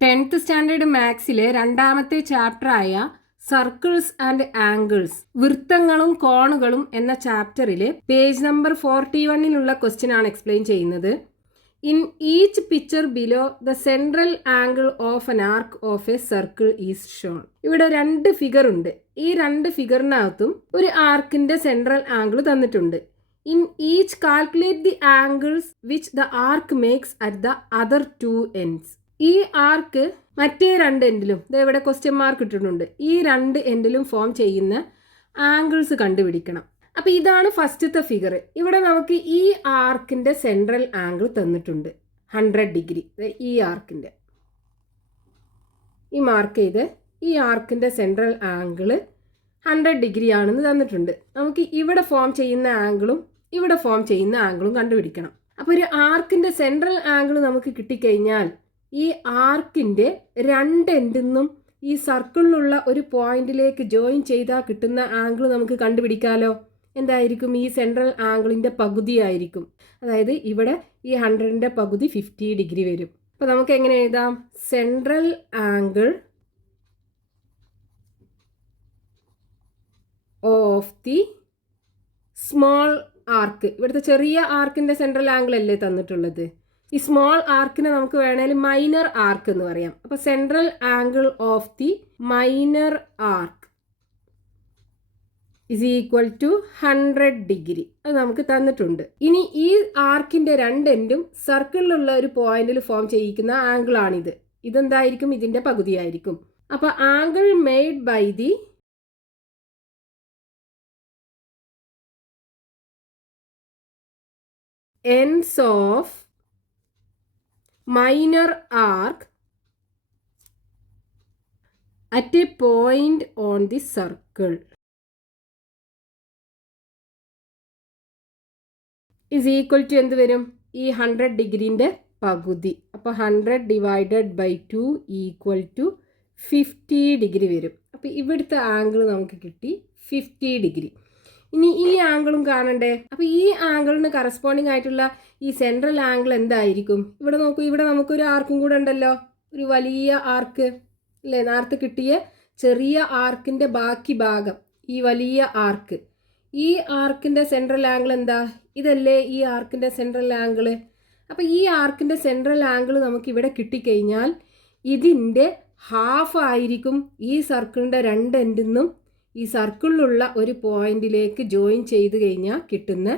10th standard മാത്സിലെ രണ്ടാമത്തെ ചാപ്റ്ററായ circles and angles വൃത്തങ്ങളും കോണുകളും എന്ന ചാപ്റ്ററിലെ page number 41-ലുള്ള question ആണ് എക്സ്പ്ലെയിൻ ചെയ്യുന്നത്. In each picture below the central angle of an arc of A circle is shown. ഇവിടെ രണ്ട് figure ഉണ്ട്. ഈ രണ്ട് ഫിഗറിനകത്തും ഒരു ആർക്കിന്റെ സെൻട്രൽ ആംഗിൾ തന്നിട്ടുണ്ട്. In each calculate the angles which the arc makes at the other to ends. ഈ ആർക്ക് മറ്റേ രണ്ട് എൻഡിലും ഇവിടെ ക്വസ്റ്റ്യൻ മാർക്ക് ഇട്ടിട്ടുണ്ട്. ഈ രണ്ട് എൻഡിലും ഫോം ചെയ്യുന്ന ആംഗിൾസ് കണ്ടുപിടിക്കണം. അപ്പോൾ ഇതാണ് ഫസ്റ്റത്തെ ഫിഗർ. ഇവിടെ നമുക്ക് ഈ ആർക്കിൻ്റെ സെൻട്രൽ ആംഗിൾ തന്നിട്ടുണ്ട് 100 ഡിഗ്രി. ഈ ആർക്കിൻ്റെ ഈ മാർക്ക് ചെയ്ത് ഈ ആർക്കിൻ്റെ സെൻട്രൽ ആംഗിൾ 100 ഡിഗ്രി ആണെന്ന് തന്നിട്ടുണ്ട്. നമുക്ക് ഇവിടെ ഫോം ചെയ്യുന്ന ആംഗിളും ഇവിടെ ഫോം ചെയ്യുന്ന ആംഗിളും കണ്ടുപിടിക്കണം. അപ്പോൾ ഒരു ആർക്കിൻ്റെ സെൻട്രൽ ആംഗിൾ നമുക്ക് കിട്ടിക്കഴിഞ്ഞാൽ ഈ ആർക്കിൻ്റെ രണ്ട് എൻഡിൽ നിന്നും ഈ സർക്കിളിലുള്ള ഒരു പോയിന്റിലേക്ക് ജോയിൻ ചെയ്താൽ കിട്ടുന്ന ആംഗിൾ നമുക്ക് കണ്ടുപിടിക്കാമല്ലോ. എന്തായിരിക്കും? ഈ സെൻട്രൽ ആംഗിളിൻ്റെ പകുതിയായിരിക്കും. അതായത് ഇവിടെ ഈ 100ൻ്റെ പകുതി 50 ഡിഗ്രി വരും. അപ്പോൾ നമുക്ക് എങ്ങനെ എഴുതാം? Central angle of the small arc. ഇവിടുത്തെ ചെറിയ ആർക്കിൻ്റെ സെൻട്രൽ ആംഗിൾ അല്ലേ തന്നിട്ടുള്ളത്. ഈ സ്മോൾ ആർക്കിനെ നമുക്ക് വേണമെങ്കിൽ മൈനർ ആർക്ക് എന്ന് പറയാം. അപ്പോൾ central angle of the minor arc is equal to 100 degree. അത് നമുക്ക് തന്നിട്ടുണ്ട്. ഇനി ഈ ആർക്കിൻ്റെ രണ്ട് എൻഡും സർക്കിളിലുള്ള ഒരു പോയിന്റിൽ ഫോം ചെയ്യിക്കുന്ന ആംഗിൾ ആണിത്. ഇതെന്തായിരിക്കും? ഇതിൻ്റെ പകുതിയായിരിക്കും. അപ്പോൾ angle made by the ends of minor arc at a point on the circle is equal to എന്ത് വരും? ഈ 100 ഡിഗ്രീൻ്റെ പകുതി. അപ്പോൾ 100 divided by 2 equal to 50 degree വരും. അപ്പോൾ ഇവിടുത്തെ ആംഗിൾ നമുക്ക് കിട്ടി 50 ഡിഗ്രി. ഇനി ഈ ആംഗിളും കാണണ്ടേ? അപ്പോൾ ഈ ആംഗിളിന് കറസ്പോണ്ടിങ് ആയിട്ടുള്ള ഈ സെൻട്രൽ ആംഗിൾ എന്തായിരിക്കും? ഇവിടെ നോക്കൂ, ഇവിടെ നമുക്കൊരു ആർക്കും കൂടെ ഉണ്ടല്ലോ, ഒരു വലിയ ആർക്ക് അല്ലേ? നേരത്തെ കിട്ടിയ ചെറിയ ആർക്കിൻ്റെ ബാക്കി ഭാഗം ഈ വലിയ ആർക്ക്. ഈ ആർക്കിൻ്റെ സെൻട്രൽ ആംഗിൾ എന്താ? ഇതല്ലേ ഈ ആർക്കിൻ്റെ സെൻട്രൽ ആംഗിൾ. അപ്പോൾ ഈ ആർക്കിൻ്റെ സെൻട്രൽ ആംഗിൾ നമുക്ക് ഇവിടെ കിട്ടിക്കഴിഞ്ഞാൽ ഇതിൻ്റെ ഹാഫ് ആയിരിക്കും ഈ സർക്കിളിൻ്റെ രണ്ട് എൻഡിൽ നിന്നും ഈ സർക്കിളിലുള്ള ഒരു പോയിന്റിലേക്ക് ജോയിൻ ചെയ്ത് കഴിഞ്ഞാൽ കിട്ടുന്ന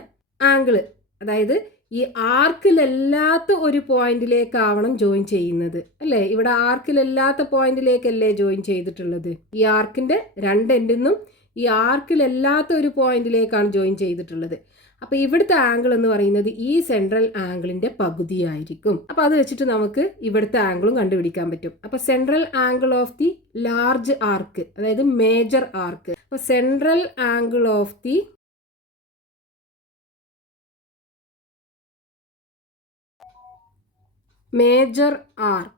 ആംഗിള്. അതായത് ഈ ആർക്കിലല്ലാത്ത ഒരു പോയിന്റിലേക്കാവണം ജോയിൻ ചെയ്യുന്നത് അല്ലേ? ഇവിടെ ആർക്കിലല്ലാത്ത പോയിന്റിലേക്കല്ലേ ജോയിൻ ചെയ്തിട്ടുള്ളത്. ഈ ആർക്കിൻ്റെ രണ്ട് എൻഡിൽ നിന്നും ഈ ആർക്കിലല്ലാത്ത ഒരു പോയിന്റിലേക്കാണ് ജോയിൻ ചെയ്തിട്ടുള്ളത്. അപ്പോൾ ഇവിടുത്തെ ആംഗിൾ എന്ന് പറയുന്നത് ഈ സെൻട്രൽ ആംഗിളിൻ്റെ പകുതിയായിരിക്കും. അപ്പോൾ അത് വെച്ചിട്ട് നമുക്ക് ഇവിടുത്തെ ആംഗിളും കണ്ടുപിടിക്കാൻ പറ്റും. അപ്പോൾ central angle of the large arc, അതായത് മേജർ ആർക്ക്. അപ്പോൾ central angle of the major arc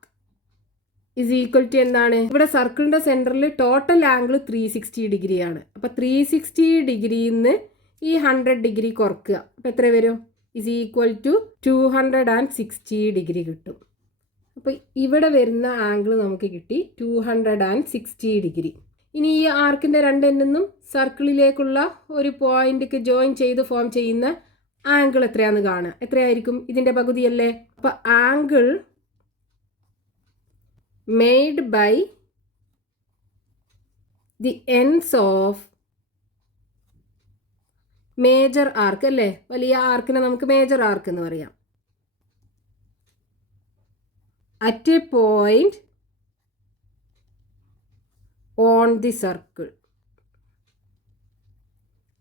is equal to എന്താണ്? ഇവിടെ സർക്കിളിൻ്റെ സെൻറ്ററിൽ ടോട്ടൽ ആംഗിൾ 360 ഡിഗ്രിയാണ്. അപ്പോൾ 360 ഡിഗ്രിയിൽ നിന്ന് ഈ 100 ഡിഗ്രി കുറക്കുക. അപ്പോൾ എത്ര വരും? ഇസ് ഈക്വൽ ടു 260 ഡിഗ്രി കിട്ടും. അപ്പോൾ ഇവിടെ വരുന്ന ആംഗിൾ നമുക്ക് കിട്ടി 260 ഡിഗ്രി. ഇനി ഈ ആർക്കിൻ്റെ രണ്ട് എൻഡിൽ നിന്നും സർക്കിളിലേക്കുള്ള ഒരു പോയിന്റിക്ക് ജോയിൻ ചെയ്ത് ഫോം ചെയ്യുന്ന ആംഗിൾ എത്രയാണെന്ന് കാണുക. എത്രയായിരിക്കും? ഇതിൻ്റെ പകുതിയല്ലേ? അപ്പോൾ angle made by the ends of major arc അല്ലേ? വലിയ ആർക്കിനെ നമുക്ക് മേജർ ആർക്ക് എന്ന് പറയാം. At a point on the circle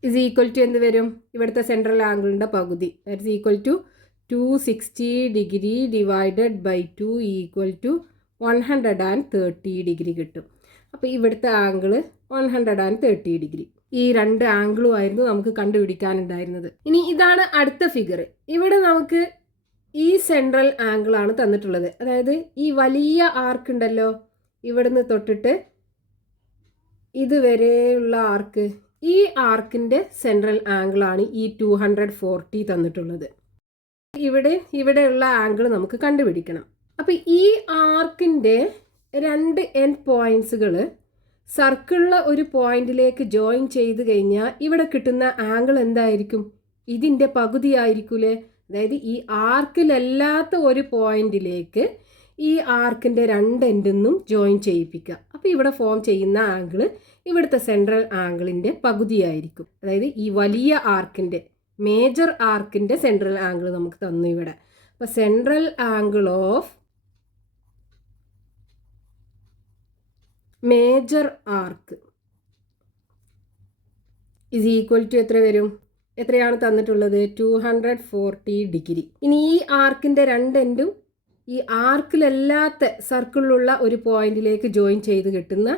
is equal to എന്ത് വരും? ഇവിടുത്തെ സെൻട്രൽ ആംഗിളിൻ്റെ പകുതി. That is equal to 260 degree divided by 2 equal to 130 degree കിട്ടും. അപ്പോൾ ഇവിടുത്തെ ആംഗിൾ 130 ഡിഗ്രി. ഈ രണ്ട് ആംഗിളും ആയിരുന്നു നമുക്ക് കണ്ടുപിടിക്കാനുണ്ടായിരുന്നത്. ഇനി ഇതാണ് അടുത്ത ഫിഗർ. ഇവിടെ നമുക്ക് ഈ സെൻട്രൽ ആംഗിളാണ് തന്നിട്ടുള്ളത്. അതായത് ഈ വലിയ ആർക്ക് ഉണ്ടല്ലോ, ഇവിടുന്ന് തൊട്ടിട്ട് ഇതുവരെയുള്ള ആർക്ക്, ഈ ആർക്കിൻ്റെ സെൻട്രൽ ആംഗിളാണ് ഈ 240 തന്നിട്ടുള്ളത്. ഇവിടെയുള്ള ആംഗിൾ നമുക്ക് കണ്ടുപിടിക്കണം. അപ്പോൾ ഈ ആർക്കിൻ്റെ രണ്ട് എൻഡ് പോയിൻറ്റ്സുകൾ സർക്കിളിലെ ഒരു പോയിന്റിലേക്ക് ജോയിൻ ചെയ്ത് കഴിഞ്ഞാൽ ഇവിടെ കിട്ടുന്ന ആംഗിൾ എന്തായിരിക്കും? ഇതിൻ്റെ പകുതി ആയിരിക്കൂലേ? അതായത് ഈ ആർക്കിലല്ലാത്ത ഒരു പോയിന്റിലേക്ക് ഈ ആർക്കിൻ്റെ രണ്ട് എൻഡിൽ നിന്നും ജോയിൻ ചെയ്യിപ്പിക്കുക. അപ്പോൾ ഇവിടെ ഫോം ചെയ്യുന്ന ആംഗിൾ ഇവിടുത്തെ സെൻട്രൽ ആംഗിളിൻ്റെ പകുതിയായിരിക്കും. അതായത് ഈ വലിയ ആർക്കിൻ്റെ, മേജർ ആർക്കിൻ്റെ സെൻട്രൽ ആംഗിൾ നമുക്ക് തന്നു ഇവിടെ. അപ്പോൾ central angle of major arc is equal to എത്ര വരും? എത്രയാണ് തന്നിട്ടുള്ളത്? 240 ഡിഗ്രി. ഇനി ഈ ആർക്കിൻ്റെ രണ്ട് എൻഡും ഈ ആർക്കിലല്ലാത്ത സർക്കിളിലുള്ള ഒരു പോയിന്റിലേക്ക് ജോയിൻ ചെയ്ത് കിട്ടുന്ന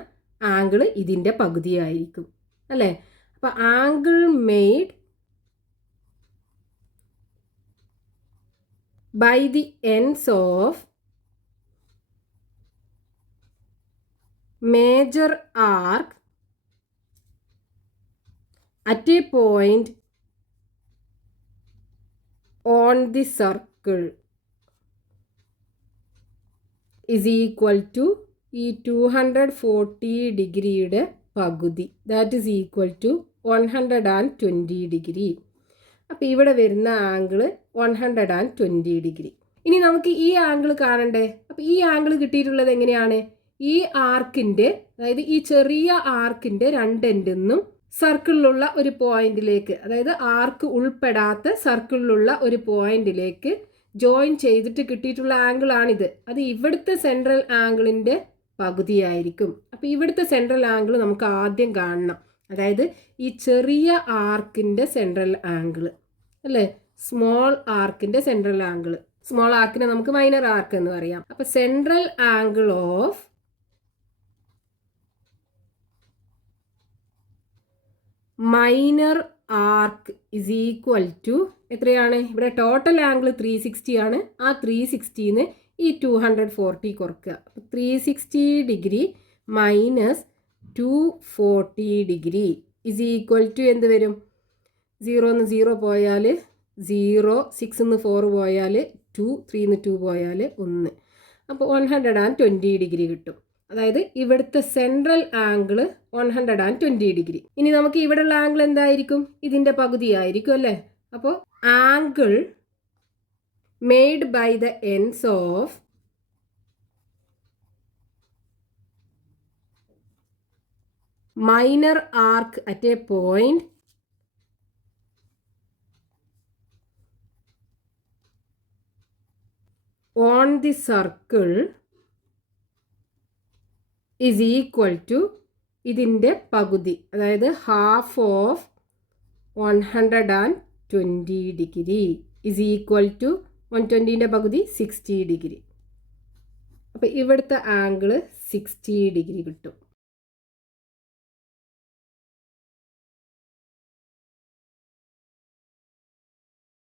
ആംഗിൾ ഇതിൻ്റെ പകുതിയായിരിക്കും അല്ലേ? അപ്പോൾ angle made by the ends of major arc at a point on the circle is equal to ഈ 240 ഡിഗ്രിയുടെ പകുതി, that is equal to 120 degree. അപ്പോൾ ഇവിടെ വരുന്ന ആംഗിൾ 120 ഡിഗ്രി. ഇനി നമുക്ക് ഈ ആംഗിൾ കാണണ്ടേ? അപ്പോൾ ഈ ആംഗിൾ കിട്ടിയിട്ടുള്ളത് എങ്ങനെയാണ്? ഈ ആർക്കിൻ്റെ, അതായത് ഈ ചെറിയ ആർക്കിൻ്റെ രണ്ട് എൻഡിൽ നിന്നും സർക്കിളിലുള്ള ഒരു പോയിന്റിലേക്ക്, അതായത് ആർക്ക് ഉൾപ്പെടാത്ത സർക്കിളിലുള്ള ഒരു പോയിന്റിലേക്ക് ജോയിൻ ചെയ്തിട്ട് കിട്ടിയിട്ടുള്ള ആംഗിളാണിത്. അത് ഇവിടുത്തെ സെൻട്രൽ ആംഗിളിൻ്റെ പകുതിയായിരിക്കും. അപ്പോൾ ഇവിടുത്തെ സെൻട്രൽ ആംഗിൾ നമുക്ക് ആദ്യം കാണണം. അതായത് ഈ ചെറിയ ആർക്കിൻ്റെ സെൻട്രൽ ആംഗിൾ അല്ലേ? സ്മോൾ ആർക്കിൻ്റെ സെൻട്രൽ ആംഗിൾ. സ്മോൾ ആർക്കിനെ നമുക്ക് മൈനർ ആർക്ക് എന്ന് പറയാം. അപ്പോൾ central angle of minor arc is equal to എത്രയാണ്? ഇവിടെ ടോട്ടൽ ആംഗിൾ 360 ആണ്. ആ 360ന്ന് ഈ 240 കുറക്കുക. 360 degree minus 240 degree is equal to എന്ത് വരും? 0 0 പോയാൽ 0, 6 4 പോയാൽ 2, 3 2 പോയാൽ 1. അപ്പോൾ 120 ഡിഗ്രി കിട്ടും. അതായത് ഇവിടുത്തെ സെൻട്രൽ ആംഗിൾ 120 ഡിഗ്രി. ഇനി നമുക്ക് ഇവിടെയുള്ള ആംഗിൾ എന്തായിരിക്കും? ഇതിൻ്റെ പകുതിയായിരിക്കും അല്ലേ? അപ്പോൾ angle made by the ends of minor arc at a point on the circle is equal to ഇതിൻ്റെ പകുതി, അതായത് half of 120 degree is equal to 120ൻ്റെ പകുതി 60 ഡിഗ്രി. അപ്പോൾ ഇവിടുത്തെ ആംഗിൾ 60 ഡിഗ്രി കിട്ടും.